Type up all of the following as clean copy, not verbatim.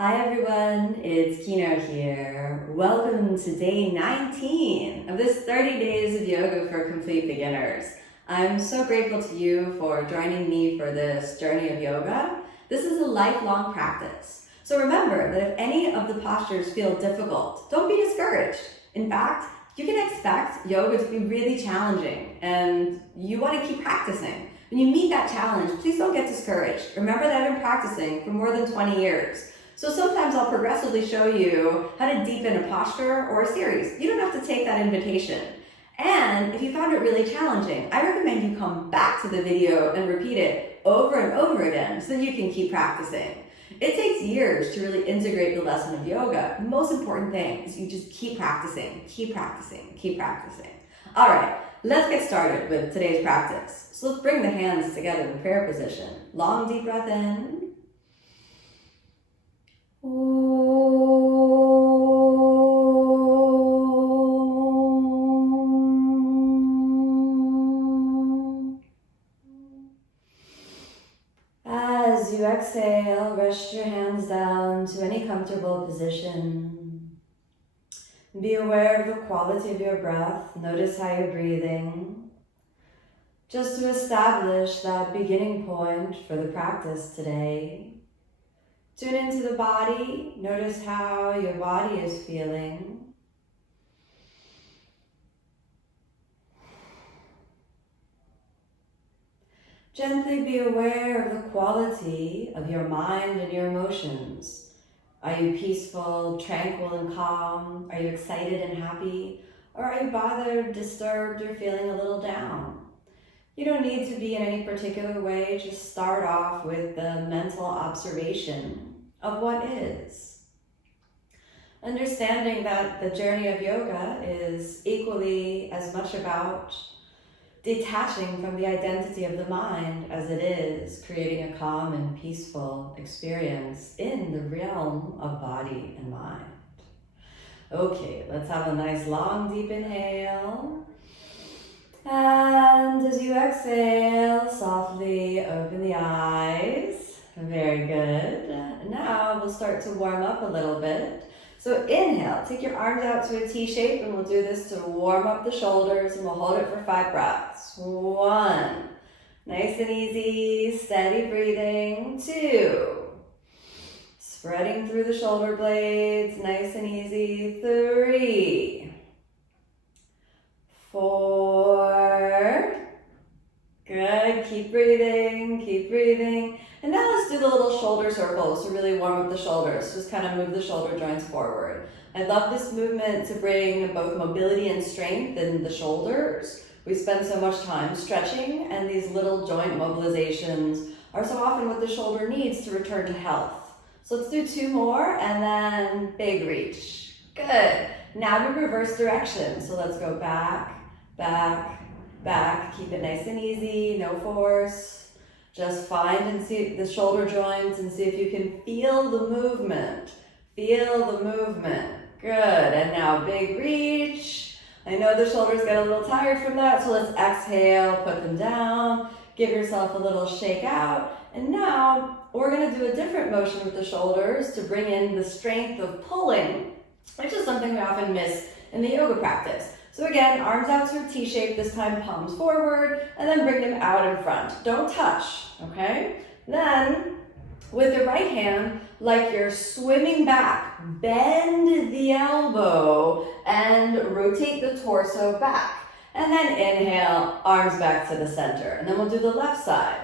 Hi everyone, it's Kino here. Welcome to day 19 of this 30 days of yoga for complete beginners. I'm so grateful to you for joining me for this journey of yoga. This is a lifelong practice. So remember that if any of the postures feel difficult, don't be discouraged. In fact, you can expect yoga to be really challenging and you want to keep practicing. When you meet that challenge, please don't get discouraged. Remember that I've been practicing for more than 20 years. So sometimes I'll progressively show you how to deepen a posture or a series. You don't have to take that invitation. And if you found it really challenging, I recommend you come back to the video and repeat it over and over again so that you can keep practicing. It takes years to really integrate the lesson of yoga. The most important thing is you just keep practicing, keep practicing, keep practicing. All right, let's get started with today's practice. So let's bring the hands together in prayer position. Long, deep breath in. As you exhale, rest your hands down to any comfortable position. Be aware of the quality of your breath. Notice how you're breathing. Just to establish that beginning point for the practice today. Tune into the body. Notice how your body is feeling. Gently be aware of the quality of your mind and your emotions. Are you peaceful, tranquil, and calm? Are you excited and happy? Or are you bothered, disturbed, or feeling a little down? You don't need to be in any particular way. Just start off with the mental observation of what is. Understanding that the journey of yoga is equally as much about detaching from the identity of the mind as it is creating a calm and peaceful experience in the realm of body and mind. Okay, let's have a nice long deep inhale. And as you exhale, softly open the eyes. Very good. Now we'll start to warm up a little bit. So inhale, take your arms out to a T shape, and we'll do this to warm up the shoulders, and we'll hold it for 5 breaths. 1, nice and easy, steady breathing. 2, spreading through the shoulder blades, nice and easy. 3, 4, good, keep breathing, keep breathing. And now let's do the little shoulder circles to really warm up the shoulders. Just kind of move the shoulder joints forward. I love this movement to bring both mobility and strength in the shoulders. We spend so much time stretching, and these little joint mobilizations are so often what the shoulder needs to return to health. So let's do 2 more, and then big reach. Good. Now to reverse direction. So let's go back, back, back. Keep it nice and easy, no force. Just find and see the shoulder joints and see if you can feel the movement. Feel the movement. Good. And now big reach. I know the shoulders get a little tired from that, so let's exhale, put them down, give yourself a little shake out. And now we're going to do a different motion with the shoulders to bring in the strength of pulling, which is something we often miss in the yoga practice. So again, arms out to a T shape, this time palms forward, and then bring them out in front. Don't touch, okay? Then, with the right hand, like you're swimming back, bend the elbow and rotate the torso back. And then inhale, arms back to the center. And then we'll do the left side.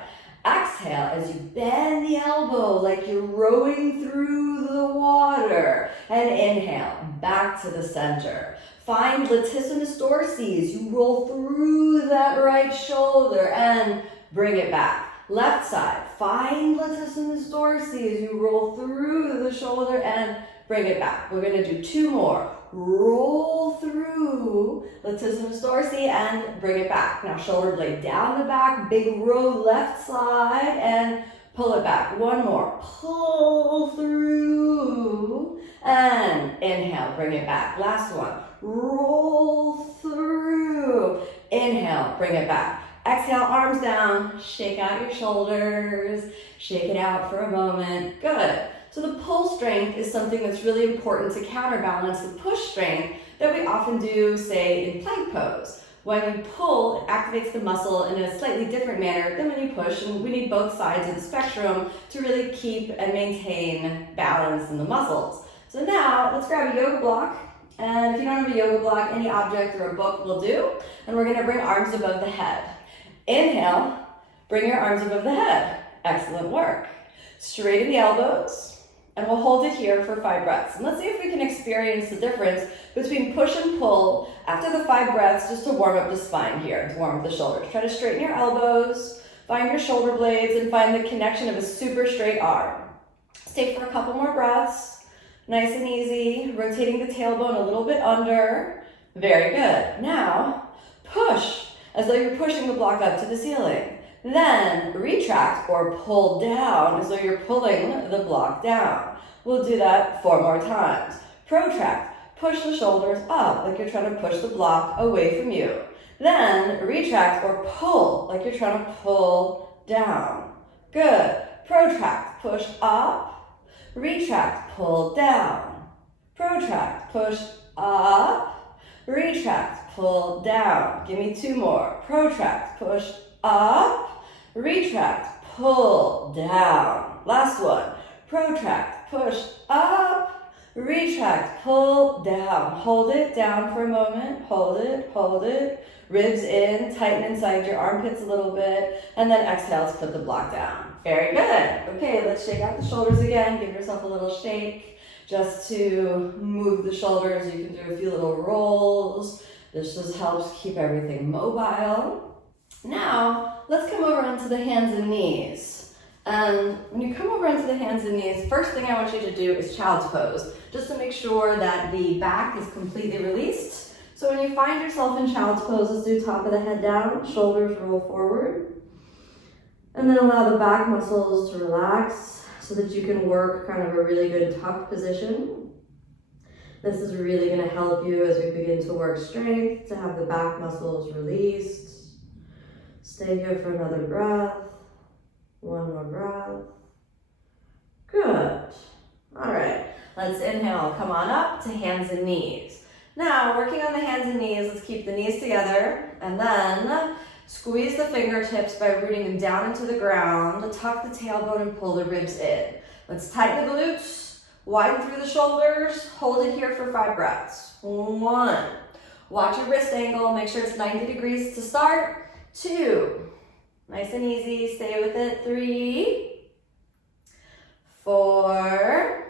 Exhale as you bend the elbow like you're rowing through the water. And inhale, back to the center. Find latissimus dorsi. You roll through that right shoulder and bring it back. Left side, find latissimus dorsi as you roll through the shoulder and bring it back. We're going to do 2 more. Roll through latissimus dorsi and bring it back. Now shoulder blade down the back, big row left side and pull it back. 1 more. Pull through and inhale, bring it back. Last one. Roll through. Inhale, bring it back. Exhale, arms down. Shake out your shoulders. Shake it out for a moment. Good. So the pull strength is something that's really important to counterbalance the push strength that we often do, say, in plank pose. When you pull, it activates the muscle in a slightly different manner than when you push, and we need both sides of the spectrum to really keep and maintain balance in the muscles. So now, let's grab a yoga block, and if you don't have a yoga block, any object or a book will do, and we're gonna bring arms above the head. Inhale, bring your arms above the head. Excellent work. Straighten the elbows. And we'll hold it here for 5 breaths. And let's see if we can experience the difference between push and pull after the 5 breaths, just to warm up the spine here, to warm up the shoulders. Try to straighten your elbows, find your shoulder blades, and find the connection of a super straight arm. Stay for a couple more breaths. Nice and easy, rotating the tailbone a little bit under. Very good. Now, push, as though you're pushing the block up to the ceiling. Then retract or pull down as though you're pulling the block down. We'll do that 4 more times. Protract, push the shoulders up like you're trying to push the block away from you. Then retract or pull like you're trying to pull down. Good. Protract, push up. Retract, pull down. Protract, push up. Retract, pull down. Give me 2 more. Protract, push up. Retract, pull down. Last one. Protract, push up. Retract, pull down. Hold it down for a moment. Hold it, hold it. Ribs in, tighten inside your armpits a little bit. And then exhale to put the block down. Very good. Okay, let's shake out the shoulders again. Give yourself a little shake just to move the shoulders. You can do a few little rolls. This just helps keep everything mobile. Now, let's come over onto the hands and knees. And when you come over onto the hands and knees, first thing I want you to do is child's pose, just to make sure that the back is completely released. So when you find yourself in child's pose, let's do top of the head down, shoulders roll forward. And then allow the back muscles to relax so that you can work kind of a really good tuck position. This is really going to help you as we begin to work strength, to have the back muscles released. Stay here for another breath. 1 more breath. Good. All right, let's inhale. Come on up to hands and knees. Now, working on the hands and knees, let's keep the knees together and then squeeze the fingertips by rooting them down into the ground. Tuck the tailbone and pull the ribs in. Let's tighten the glutes, widen through the shoulders. Hold it here for 5 breaths. 1. Watch your wrist angle. Make sure it's 90 degrees to start. 2, nice and easy, stay with it. 3, 4,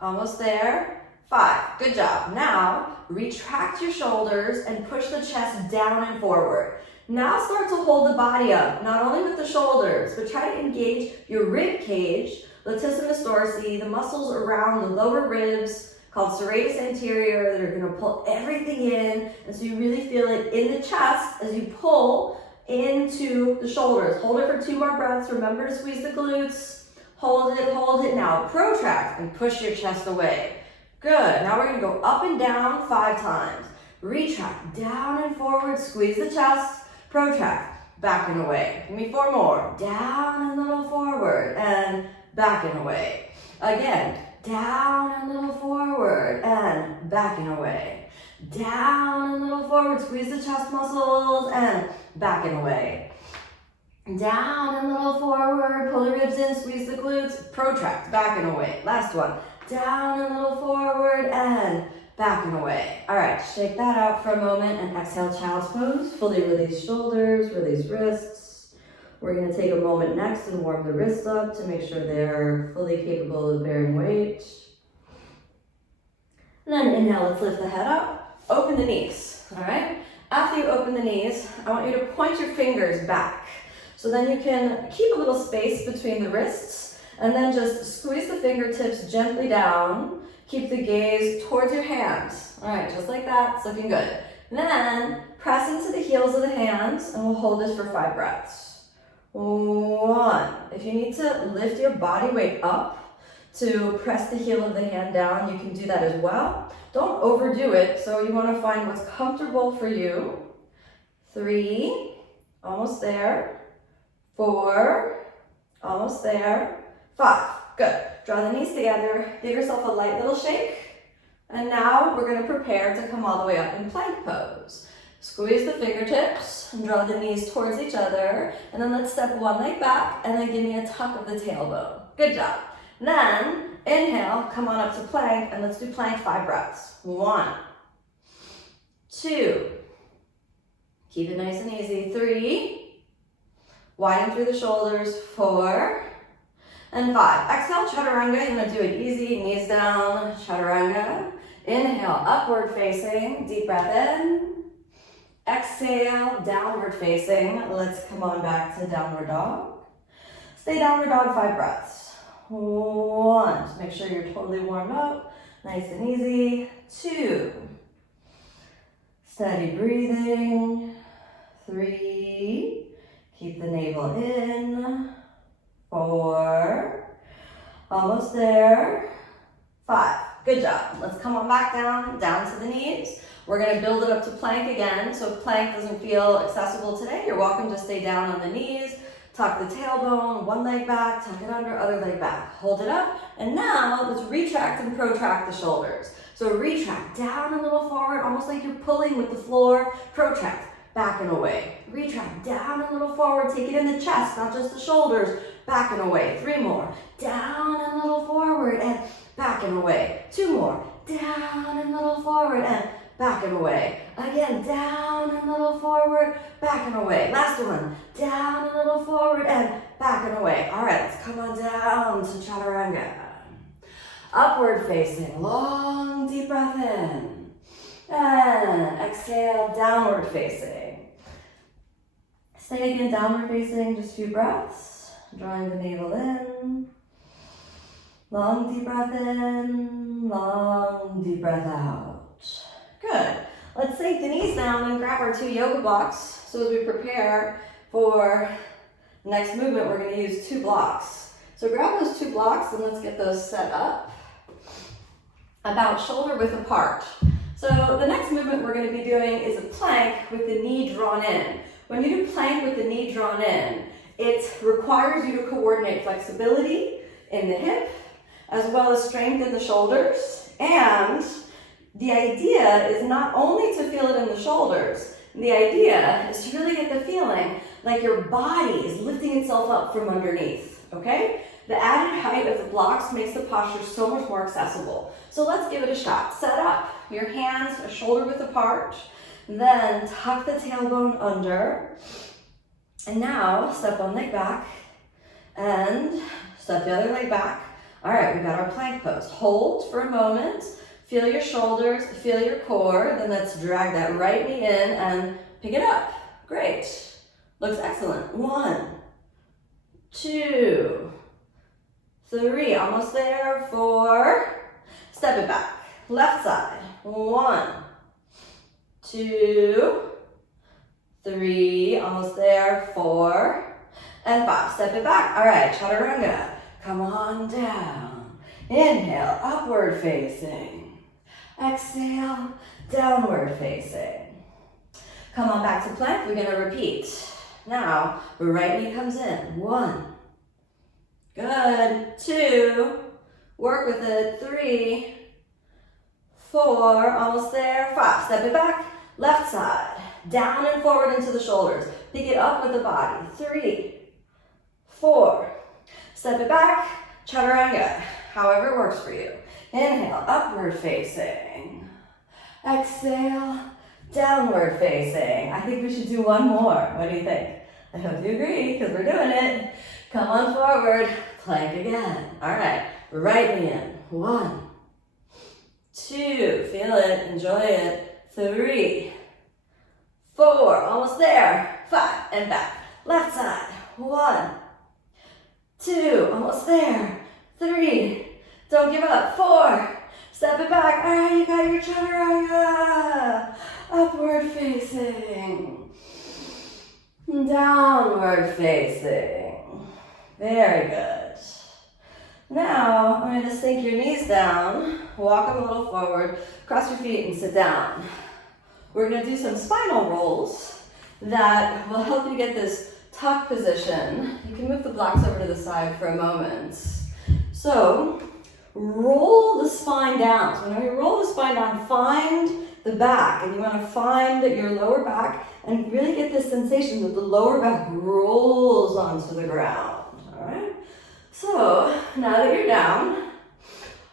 almost there. 5, good job. Now, retract your shoulders and push the chest down and forward. Now start to hold the body up, not only with the shoulders, but try to engage your rib cage, latissimus dorsi, the muscles around the lower ribs, called serratus anterior, that are gonna pull everything in, and so you really feel it in the chest as you pull into the shoulders. Hold it for 2 more breaths. Remember to squeeze the glutes. Hold it, hold it. Now protract and push your chest away. Good. Now we're gonna go up and down 5 times. Retract, down and forward, squeeze the chest, protract, back and away. Give me 4 more. Down and little forward and back and away. Again, down and little forward and back and away. Down and little forward, squeeze the chest muscles and back and away. Down and little forward, pull the ribs in, squeeze the glutes, protract, back and away. Last one. Down and little forward and back and away. All right, shake that out for a moment and exhale, child's pose. Fully release shoulders, release wrists. We're gonna take a moment next and warm the wrists up to make sure they're fully capable of bearing weight. And then inhale, let's lift the head up. Open the knees, all right? After you open the knees, I want you to point your fingers back. So then you can keep a little space between the wrists and then just squeeze the fingertips gently down. Keep the gaze towards your hands. All right, just like that, it's looking good. Then press into the heels of the hands and we'll hold this for 5 breaths. 1. If you need to lift your body weight up to press the heel of the hand down, you can do that as well. Don't overdo it, so you want to find what's comfortable for you. 3, almost there. 4, almost there. 5, Good. Draw the knees together. Give yourself a light little shake. And now we're going to prepare to come all the way up in plank pose. Squeeze the fingertips and draw the knees towards each other. And then let's step one leg back and then give me a tuck of the tailbone. Good job. Then inhale, come on up to plank, and let's do plank 5 breaths. 1, 2, keep it nice and easy. 3, widen through the shoulders. 4, and 5. Exhale, chaturanga. You're gonna do it easy, knees down, chaturanga. Inhale, upward facing, deep breath in. Exhale, downward facing. Let's come on back to downward dog. Stay downward dog 5 breaths. 1, just make sure you're totally warmed up, nice and easy. 2, steady breathing. 3, keep the navel in. 4, almost there. 5, good job. Let's come on back down to the knees. We're gonna build it up to plank again. So if plank doesn't feel accessible today, you're welcome to stay down on the knees. Tuck the tailbone, one leg back, tuck it under, other leg back. Hold it up, and now let's retract and protract the shoulders. So retract, down a little forward, almost like you're pulling with the floor. Protract, back and away. Retract, down a little forward, take it in the chest, not just the shoulders. Back and away. 3 more. Down and a little forward, and back and away. 2 more. Down and a little forward, and back and away. Again, down and a little forward, back and away. Last one, down and a little forward and back and away. All right, let's come on down to chaturanga. Upward facing, long deep breath in. And exhale, downward facing. Stay again, downward facing, just a few breaths. Drawing the navel in. Long deep breath in, long deep breath out. Good. Let's sink the knees down and grab our 2 yoga blocks. So as we prepare for the next movement, we're going to use 2 blocks. So grab those 2 blocks and let's get those set up about shoulder width apart. So the next movement we're going to be doing is a plank with the knee drawn in. When you do plank with the knee drawn in, it requires you to coordinate flexibility in the hip as well as strength in the shoulders. And the idea is not only to feel it in the shoulders, the idea is to really get the feeling like your body is lifting itself up from underneath, okay? The added height of the blocks makes the posture so much more accessible. So let's give it a shot. Set up your hands a shoulder width apart, then tuck the tailbone under, and now step one leg back and step the other leg back. All right, we got our plank pose. Hold for a moment. Feel your shoulders, feel your core, then let's drag that right knee in and pick it up. Great. Looks excellent. 1, 2, 3, almost there. 4, step it back. Left side. 1, 2, 3, almost there. 4, and 5. Step it back. All right, chaturanga. Come on down. Inhale, upward facing. Exhale, downward facing. Come on back to plank. We're going to repeat. Now, the right knee comes in. 1. Good. 2. Work with it. 3. 4. Almost there. 5. Step it back. Left side. Down and forward into the shoulders. Pick it up with the body. 3. 4. Step it back. Chaturanga. However it works for you. Inhale, upward facing. Exhale, downward facing. I think we should do one more. What do you think? I hope you agree because we're doing it. Come on forward, plank again. All right, right knee in. 1, 2, feel it, enjoy it. 3, 4, almost there. 5, and back. Left side. 1, 2, almost there. 3, don't give up. 4, step it back. All right, you got your chaturanga. Upward facing. Downward facing. Very good. Now, I'm going to sink your knees down, walk them a little forward, cross your feet and sit down. We're going to do some spinal rolls that will help you get this tuck position. You can move the blocks over to the side for a moment. So roll the spine down. So when you roll the spine down, find the back, and you want to find your lower back and really get this sensation that the lower back rolls onto the ground. All right? So now that you're down,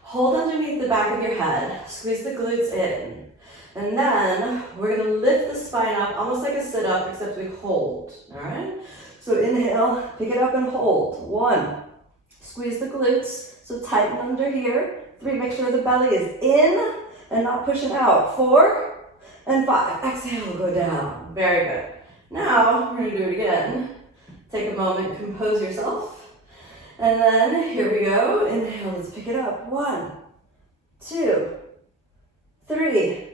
hold underneath the back of your head, squeeze the glutes in, and then we're going to lift the spine up almost like a sit-up, except we hold. All right? So inhale, pick it up and hold. 1, squeeze the glutes, so tighten under here. 3, make sure the belly is in and not pushing out. 4 and 5. Exhale, go down. Very good. Now, we're going to do it again. Take a moment, compose yourself. And then, here we go. Inhale, let's pick it up. 1, 2, 3,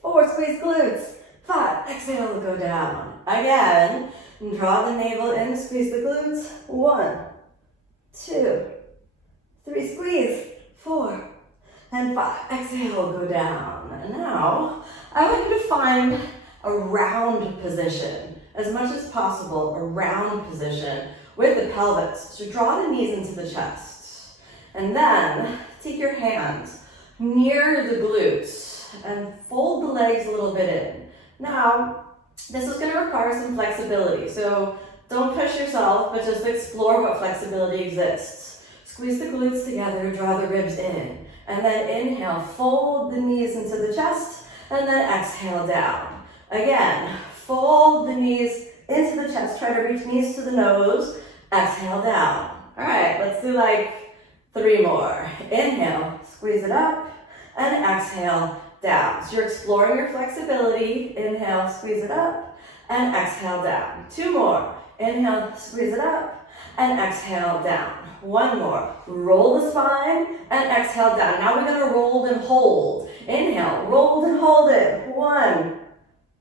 4. Squeeze glutes. 5. Exhale, go down. Again, draw the navel in, squeeze the glutes. 1, 2, 3. Squeeze. 4 and 5. Exhale, go down. And now, I want you to find a round position, as much as possible, a round position with the pelvis. So draw the knees into the chest. And then, take your hands near the glutes and fold the legs a little bit in. Now, this is going to require some flexibility. So don't push yourself, but just explore what flexibility exists. Squeeze the glutes together, draw the ribs in. And then inhale, fold the knees into the chest, and then exhale down. Again, fold the knees into the chest, try to reach knees to the nose, exhale down. All right, let's do like 3 more. Inhale, squeeze it up, and exhale down. So you're exploring your flexibility. Inhale, squeeze it up, and exhale down. 2 more. Inhale, squeeze it up, and exhale down. 1 more. Roll the spine and exhale down. Now we're going to roll and hold. Inhale, roll and hold it. 1,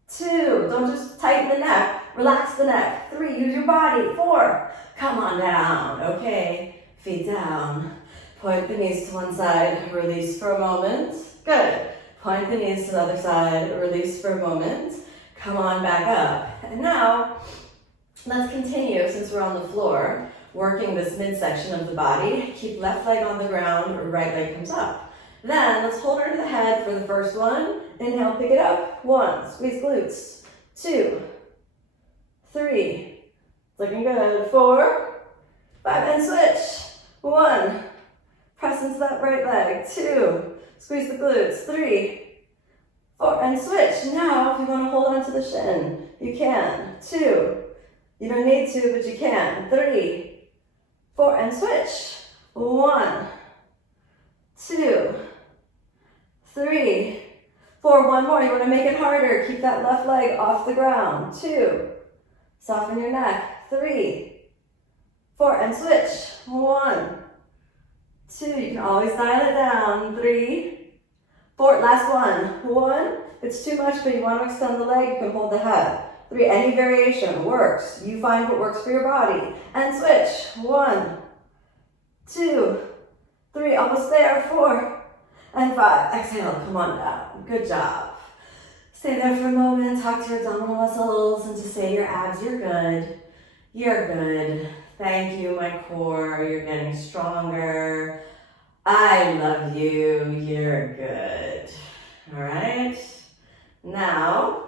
2. Don't just tighten the neck. Relax the neck. 3. Use your body. 4. Come on down. Okay. Feet down. Point the knees to one side. Release for a moment. Good. Point the knees to the other side. Release for a moment. Come on back up. And now, let's continue, since we're on the floor, working this midsection of the body. Keep left leg on the ground, right leg comes up. Then let's hold her to the head for the first one. Inhale, pick it up. 1, squeeze glutes. 2, 3, looking good. 4, 5, and switch. 1, press into that right leg. 2, squeeze the glutes. 3, 4, and switch. Now, if you want to hold on to the shin, you can. 2, you don't need to, but you can. 3, 4, and switch. 1, 2, 3, 4. 1 more. You want to make it harder. Keep that left leg off the ground. 2, soften your neck. 3, 4, and switch. 1, 2. You can always dial it down. 3, 4. Last one. 1. It's too much, but you want to extend the leg. You can hold the head. 3, any variation works. You find what works for your body. And switch. 1, 2, 3, almost there. 4, and 5. Exhale, come on down. Good job. Stay there for a moment. Talk to your abdominal muscles and just say to your abs, you're good. You're good. Thank you, my core. You're getting stronger. I love you. You're good. All right. Now,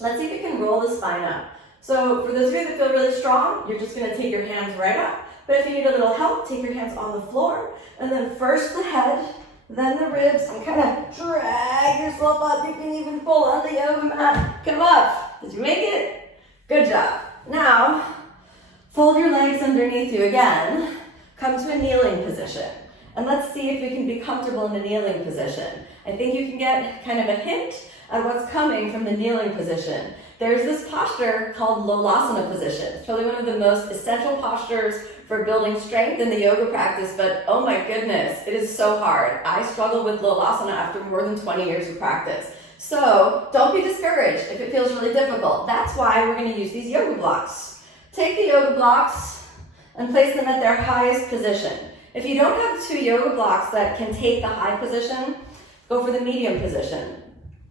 let's see if you can roll the spine up. So for those of you that feel really strong, you're just going to take your hands right up. But if you need a little help, take your hands on the floor. And then first the head, then the ribs, and kind of drag yourself up. You can even pull on the yoga mat. Come up. Did you make it? Good job. Now, fold your legs underneath you again. Come to a kneeling position. And let's see if we can be comfortable in the kneeling position. I think you can get kind of a hint at what's coming from the kneeling position. There's this posture called Lolasana position. It's probably one of the most essential postures for building strength in the yoga practice, but oh my goodness, it is so hard. I struggle with Lolasana after more than 20 years of practice. So don't be discouraged if it feels really difficult. That's why we're going to use these yoga blocks. Take the yoga blocks and place them at their highest position. If you don't have 2 yoga blocks that can take the high position, go for the medium position.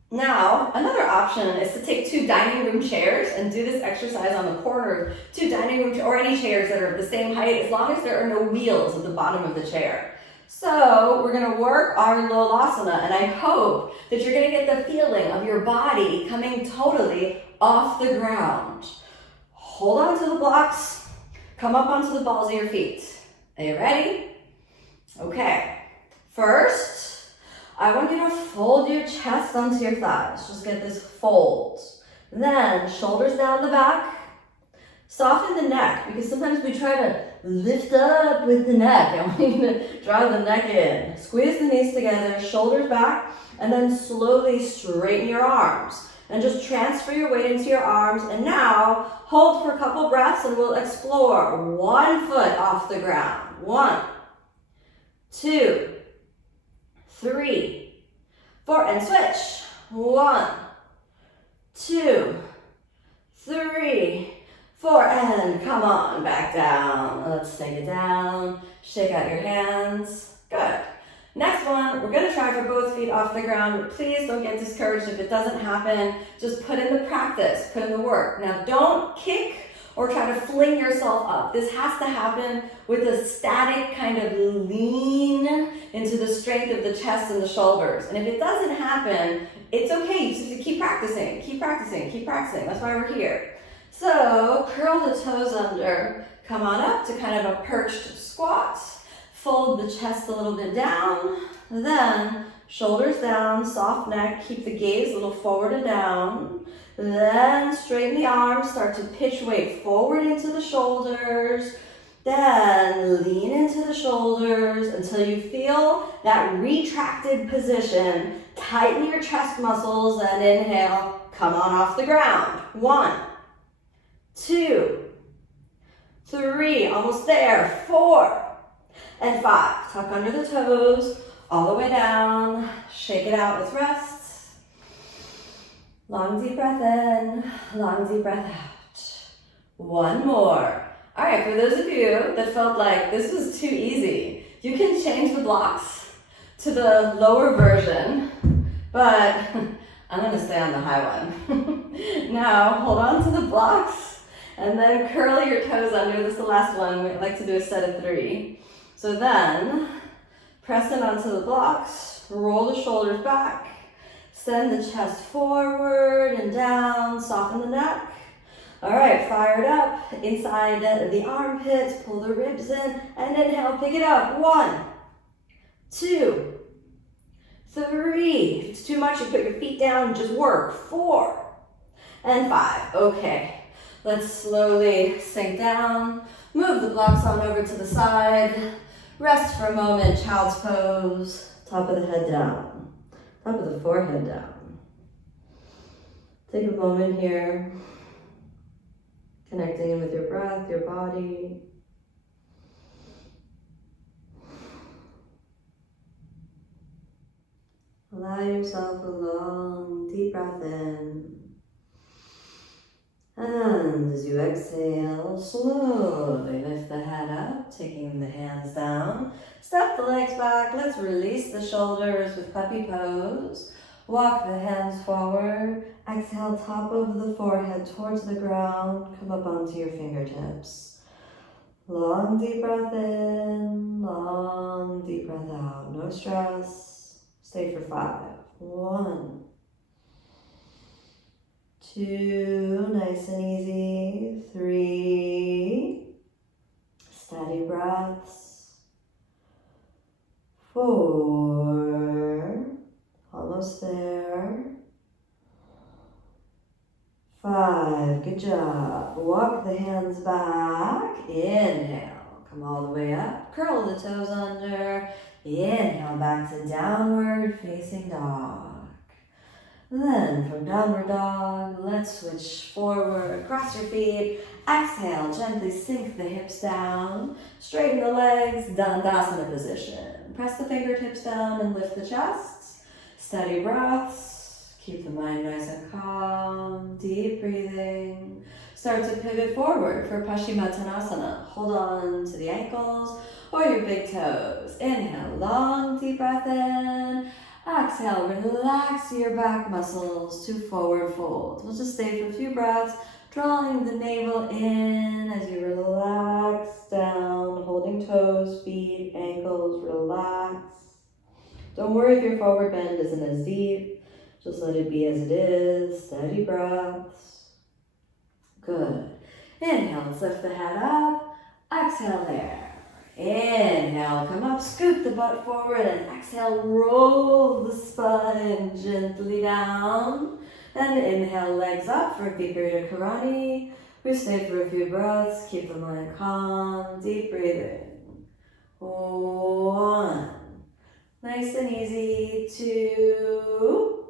Now, another option is to take 2 dining room chairs and do this exercise on the corner. 2 dining room or any chairs that are the same height, as long as there are no wheels at the bottom of the chair. So we're gonna work our Lolasana, and I hope that you're gonna get the feeling of your body coming totally off the ground. Hold on to the blocks, come up onto the balls of your feet. Are you ready? Okay, first, I want you to fold your chest onto your thighs. Just get this fold. Then, shoulders down the back. Soften the neck, because sometimes we try to lift up with the neck. I want you to draw the neck in. Squeeze the knees together, shoulders back, and then slowly straighten your arms. And just transfer your weight into your arms. And now, hold for a couple breaths and we'll explore 1 foot off the ground. 1, 2, 3, 4, and switch. 1, 2, 3, 4, and come on, back down. Let's take it down. Shake out your hands. Good. Next one, we're gonna try for both feet off the ground. Please don't get discouraged if it doesn't happen. Just put in the practice, put in the work. Now don't kick or try to fling yourself up. This has to happen with a static kind of lean into the strength of the chest and the shoulders. And if it doesn't happen, it's okay. You just have to keep practicing, keep practicing, keep practicing. That's why we're here. So curl the toes under, come on up to kind of a perched squat. Fold the chest a little bit down, then shoulders down, soft neck, keep the gaze a little forward and down. Then straighten the arms, start to pitch weight forward into the shoulders. Then lean into the shoulders until you feel that retracted position. Tighten your chest muscles and inhale, come on off the ground. 1, 2, 3, almost there, 4, and 5. Tuck under the toes, all the way down. Shake it out with rest. Long deep breath in, long deep breath out. 1 more. All right, for those of you that felt like this was too easy, you can change the blocks to the lower version, but I'm gonna stay on the high one. Now, hold on to the blocks and then curl your toes under. This is the last one. We like to do a set of 3. So then, press in onto the blocks, roll the shoulders back, send the chest forward and down, soften the neck. All right, fire it up, inside the armpits, pull the ribs in, and inhale, pick it up. 1, 2, 3. If it's too much, you put your feet down and just work. 4, and 5. Okay, let's slowly sink down, move the blocks on over to the side. Rest for a moment, child's pose. Top of the head down, top of the forehead down. Take a moment here, connecting in with your breath, your body. Allow yourself a long, deep breath in. And as you exhale, slowly lift the head up, taking the hands down. Step the legs back. Let's release the shoulders with puppy pose. Walk the hands forward. Exhale, top of the forehead towards the ground. Come up onto your fingertips. Long, deep breath in. Long, deep breath out. No stress. Stay for 5. 1, 2, nice and easy. 3, steady breaths. 4, almost there. 5, good job. Walk the hands back. Inhale, come all the way up. Curl the toes under. Inhale, back to downward facing dog. Then from downward dog, let's switch forward, cross your feet. Exhale, gently sink the hips down. Straighten the legs, Dandasana position. Press the fingertips down and lift the chest. Steady breaths. Keep the mind nice and calm. Deep breathing. Start to pivot forward for Paschimottanasana. Hold on to the ankles or your big toes. Inhale, long deep breath in. Exhale, relax your back muscles to forward fold. We'll just stay for a few breaths, drawing the navel in as you relax down, holding toes, feet, ankles, relax. Don't worry if your forward bend isn't as deep. Just let it be as it is. Steady breaths. Good. Inhale, let's lift the head up. Exhale there. Inhale, come up, scoot the butt forward, and exhale, roll the spine gently down. And inhale, legs up for Viparita Karani. We stay for a few breaths, keep the mind calm, deep breathing. 1. Nice and easy. 2.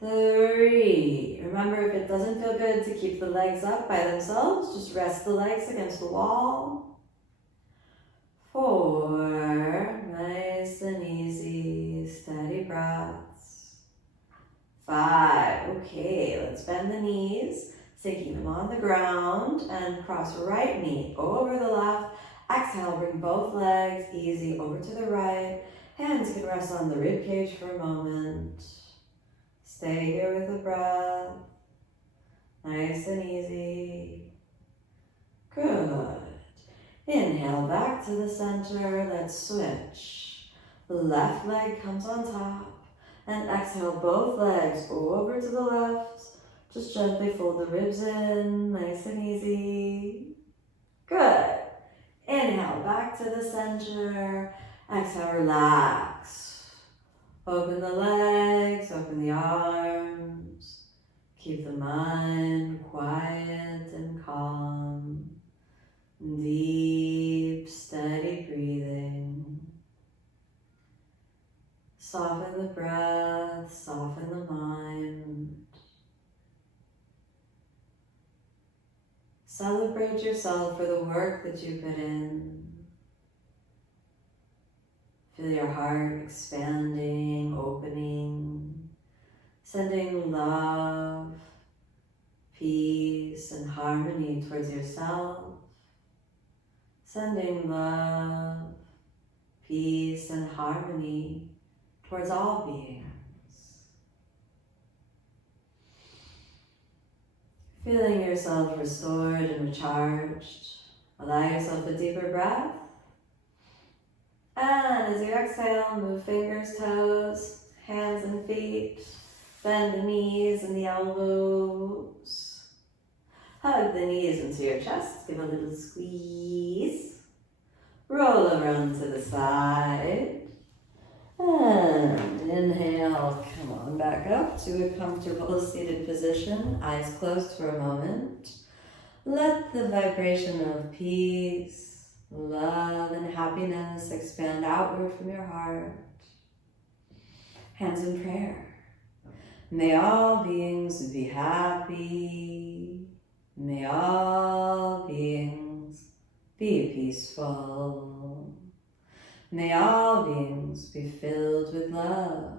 3. Remember, if it doesn't feel good to keep the legs up by themselves, just rest the legs against the wall. 4. Nice and easy, steady breaths. 5. Okay, let's bend the knees. So keep them on the ground and cross right knee over the left. Exhale, bring both legs easy over to the right. Hands can rest on the rib cage for a moment. Stay here with the breath. Nice and easy. Good. Inhale back to the center. Let's switch. The left leg comes on top. And exhale, both legs over to the left. Just gently fold the ribs in. Nice and easy. Good. Inhale back to the center. Exhale, relax. Open the legs, open the arms. Keep the mind quiet and calm. Deep, steady breathing. Soften the breath, soften the mind. Celebrate yourself for the work that you put in. Feel your heart expanding, opening, sending love, peace, and harmony towards yourself. Sending love, peace, and harmony towards all beings. Feeling yourself restored and recharged. Allow yourself a deeper breath. And as you exhale, move fingers, toes, hands and feet. Bend the knees and the elbows. Hug the knees into your chest. Give a little squeeze. Roll around to the side. And inhale, come on back up to a comfortable seated position. Eyes closed for a moment. Let the vibration of peace, love, and happiness expand outward from your heart. Hands in prayer. May all beings be happy. May all beings be peaceful. May all beings be filled with love.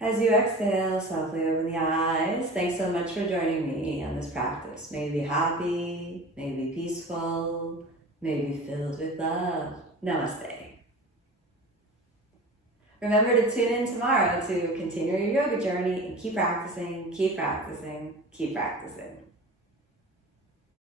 As you exhale, softly open the eyes. Thanks so much for joining me on this practice. May you be happy, may you be peaceful, may you be filled with love. Namaste. Remember to tune in tomorrow to continue your yoga journey and keep practicing, keep practicing, keep practicing.